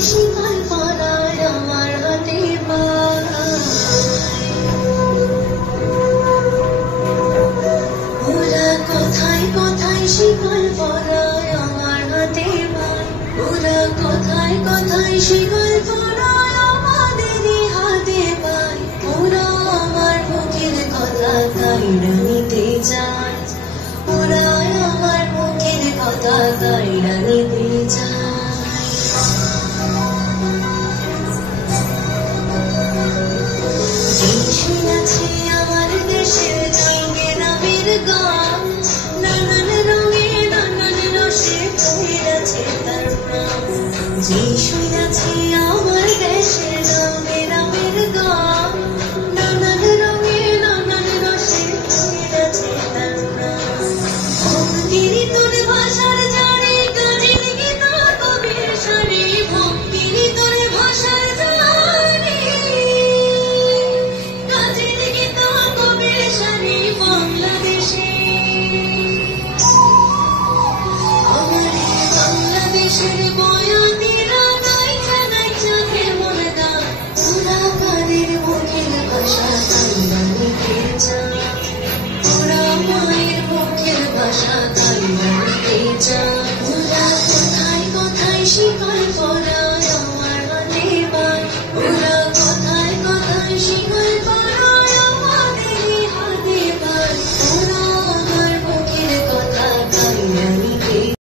শিকল পরায় আমার হাতে পায়। ওরা কোথায় কোথায় শিকল পরায় আমার হাতে পায়। ওরা কোথায় কোথায় শিকল পরায় আমাদেরই হাতে পায়। ওরা আমার বুকের কথা কাইড়া নিতে চায়। ওরা আমার বুকের কথা কাইড়া নিতে চায়। যে শুনেছে আমার দেশের রঙে নামের গান, নানান রঙে নানান রসে ভরে আছে তার প্রাণ। যে শুনেছে